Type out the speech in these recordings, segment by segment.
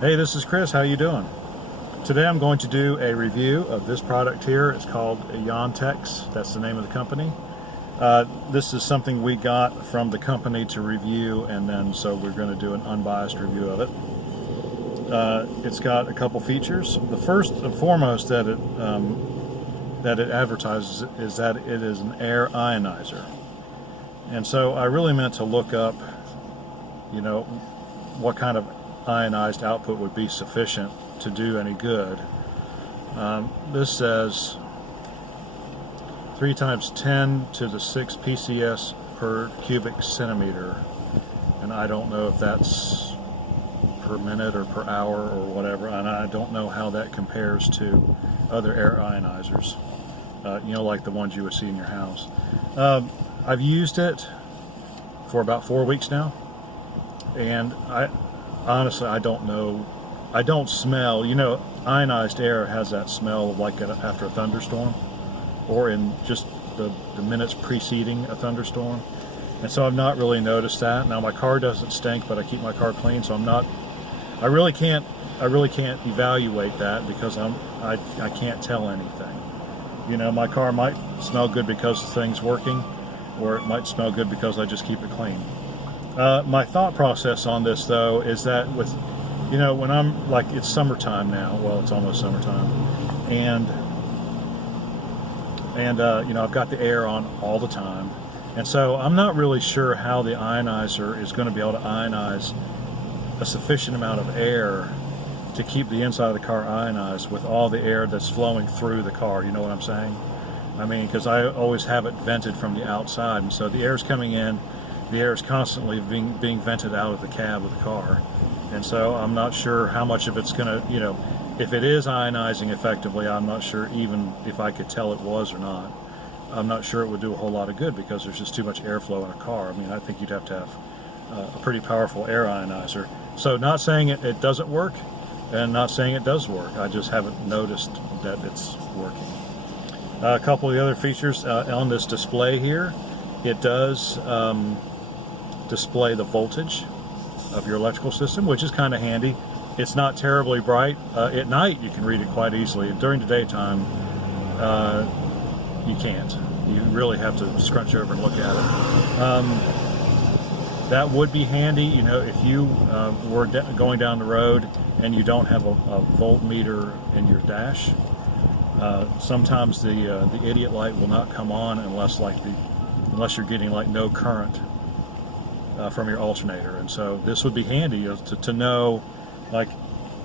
Hey, this is Chris. How you doing? Today I'm going to do a review of this product here. It's called Yantex. That's the name of the company. This is something we got from the company to review, and then so we're going to do an unbiased review of it. It's got a couple features. The first and foremost that it advertises is that it is an air ionizer. And so I really meant to look up, what kind of ionized output would be sufficient to do any good. This says 3 times 10 to the 6 PCS per cubic centimeter, and I don't know if that's per minute or per hour or whatever, and I don't know how that compares to other air ionizers, like the ones you would see in your house. I've used it for about 4 weeks now, and honestly, I don't know. I don't smell. Ionized air has that smell like after a thunderstorm, or in just the minutes preceding a thunderstorm. And so I've not really noticed that. Now my car doesn't stink, but I keep my car clean, so I really can't evaluate that because I can't tell anything. My car might smell good because the thing's working, or it might smell good because I just keep it clean. My thought process on this, though, is that when I'm it's summertime now. Well, it's almost summertime, and I've got the air on all the time, and so I'm not really sure how the ionizer is going to be able to ionize a sufficient amount of air to keep the inside of the car ionized with all the air that's flowing through the car. You know what I'm saying? I mean, because I always have it vented from the outside, and so the air is coming in. The air is constantly being vented out of the cab of the car. And so I'm not sure how much of it's going to, if it is ionizing effectively, I'm not sure even if I could tell it was or not. I'm not sure it would do a whole lot of good because there's just too much airflow in a car. I mean, I think you'd have to have a pretty powerful air ionizer. So not saying it doesn't work and not saying it does work. I just haven't noticed that it's working. A couple of the other features on this display here, it does display the voltage of your electrical system, which is kind of handy. It's not terribly bright. At night you can read it quite easily. During the daytime you can't. You really have to scrunch over and look at it. That would be handy, if you were going down the road and you don't have a voltmeter in your dash. Sometimes the idiot light will not come on unless you're getting no current from your alternator, and so this would be handy to know.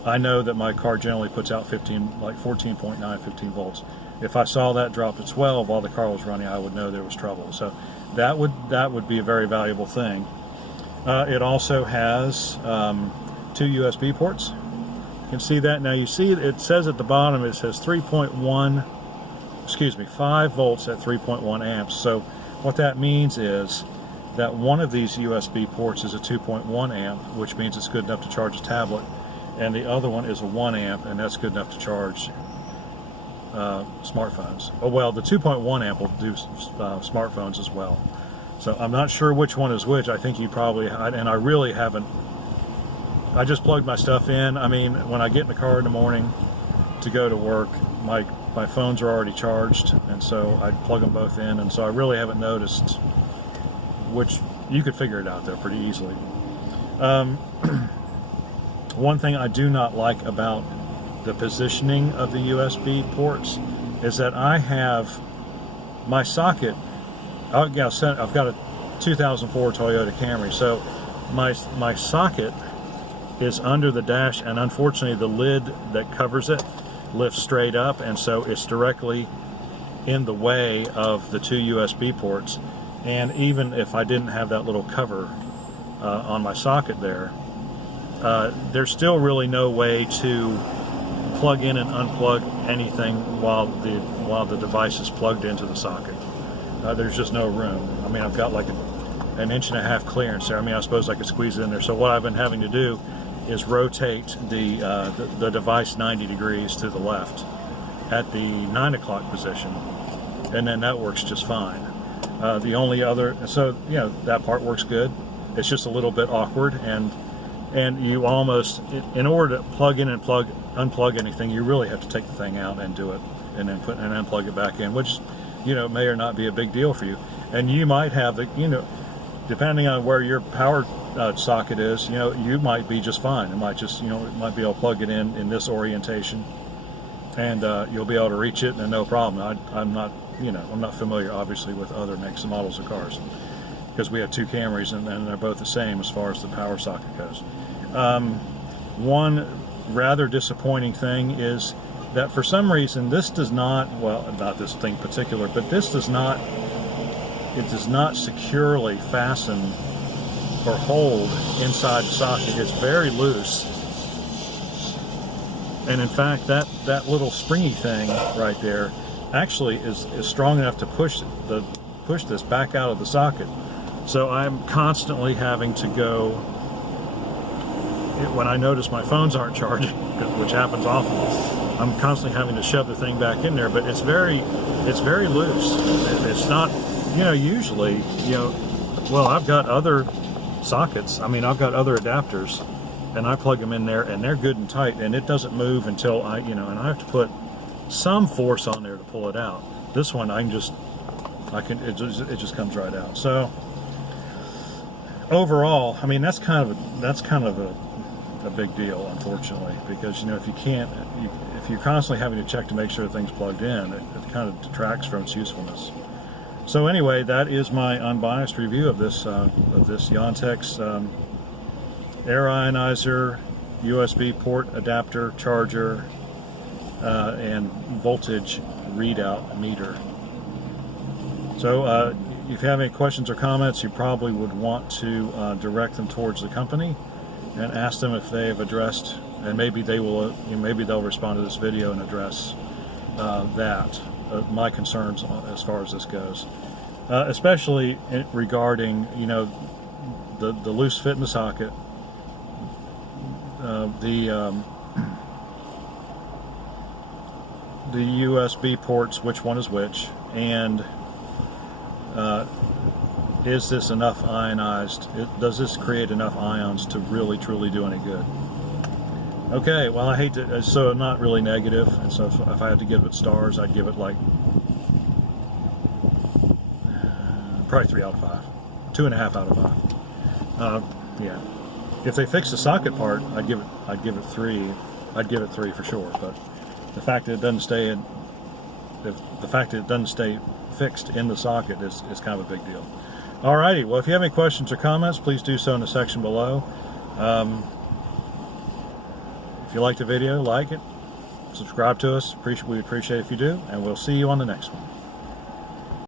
I know that my car generally puts out 14.9, 15 volts. If I saw that drop to 12 while the car was running, I would know there was trouble. So that would be a very valuable thing. It also has 2 USB ports. You can see that now. You see it says at the bottom, it says 5 volts at 3.1 amps. So what that means is that one of these USB ports is a 2.1 amp, which means it's good enough to charge a tablet, and the other one is a 1 amp, and that's good enough to charge smartphones. Oh well, the 2.1 amp will do smartphones as well. So I'm not sure which one is which. I think you probably, and I really haven't. I just plugged my stuff in. I mean, when I get in the car in the morning to go to work, my phones are already charged, and so I plug them both in, and so I really haven't noticed which. You could figure it out there pretty easily. One thing I do not like about the positioning of the USB ports is that I have my socket. I've got a 2004 Toyota Camry, so my socket is under the dash, and unfortunately the lid that covers it lifts straight up, and so it's directly in the way of the 2 USB ports. And even if I didn't have that little cover on my socket there's still really no way to plug in and unplug anything while the device is plugged into the socket. There's just no room. I mean, I've got an 1.5 inch clearance there. I mean, I suppose I could squeeze it in there. So what I've been having to do is rotate the device 90 degrees to the left at the 9 o'clock position, and then that works just fine. The only other, so that part works good. It's just a little bit awkward, and And you almost, in order to plug in and unplug anything, you really have to take the thing out and do it, and then unplug it back in, which, you know, may or not be a big deal for you. And you might have the, you know, depending on where your power socket is, you know, you might be just fine. It might just, you know, it might be able to plug it in this orientation, and you'll be able to reach it and no problem. I'm not, you know, I'm not familiar obviously with other makes and models of cars, because we have two Camrys and they're both the same as far as the power socket goes. One rather disappointing thing is that for some reason this does not, well, not this thing particular, but this does not, it does not securely fasten or hold inside the socket. It's very loose. And in fact, that little springy thing right there actually is strong enough to push this back out of the socket. So I'm constantly having to go, when I notice my phones aren't charging, which happens often, I'm constantly having to shove the thing back in there, but it's very loose. It's not, you know, usually, you know, well, I've got other sockets, I mean, I've got other adapters, and I plug them in there, and they're good and tight, and it doesn't move until I, you know, and I have to put some force on there to pull it out. This one, it just comes right out. So overall, I mean, that's kind of a big deal, unfortunately, because, you know, if you're constantly having to check to make sure the thing's plugged in, it kind of detracts from its usefulness. So anyway, that is my unbiased review of this Yantex air ionizer, USB port adapter, charger, and voltage readout meter. So if you have any questions or comments, you probably would want to direct them towards the company and ask them if they have addressed, and maybe they will, maybe they'll respond to this video and address my concerns as far as this goes, especially regarding, you know, the loose fit in the socket, the USB ports, which one is which, and is this enough ionized? Does this create enough ions to really truly do any good? Okay, well, I hate to, so not really negative, and so if I had to give it stars, I'd give it like probably 3 out of 5, 2.5 out of 5. Yeah, if they fix the socket part, I'd give it 3. I'd give it 3 for sure. But the fact that it doesn't stay in, the fact that it doesn't stay fixed in the socket is kind of a big deal. Alrighty, well, if you have any questions or comments, please do so in the section below. If you liked the video, like it, subscribe to us. We appreciate it if you do, and we'll see you on the next one.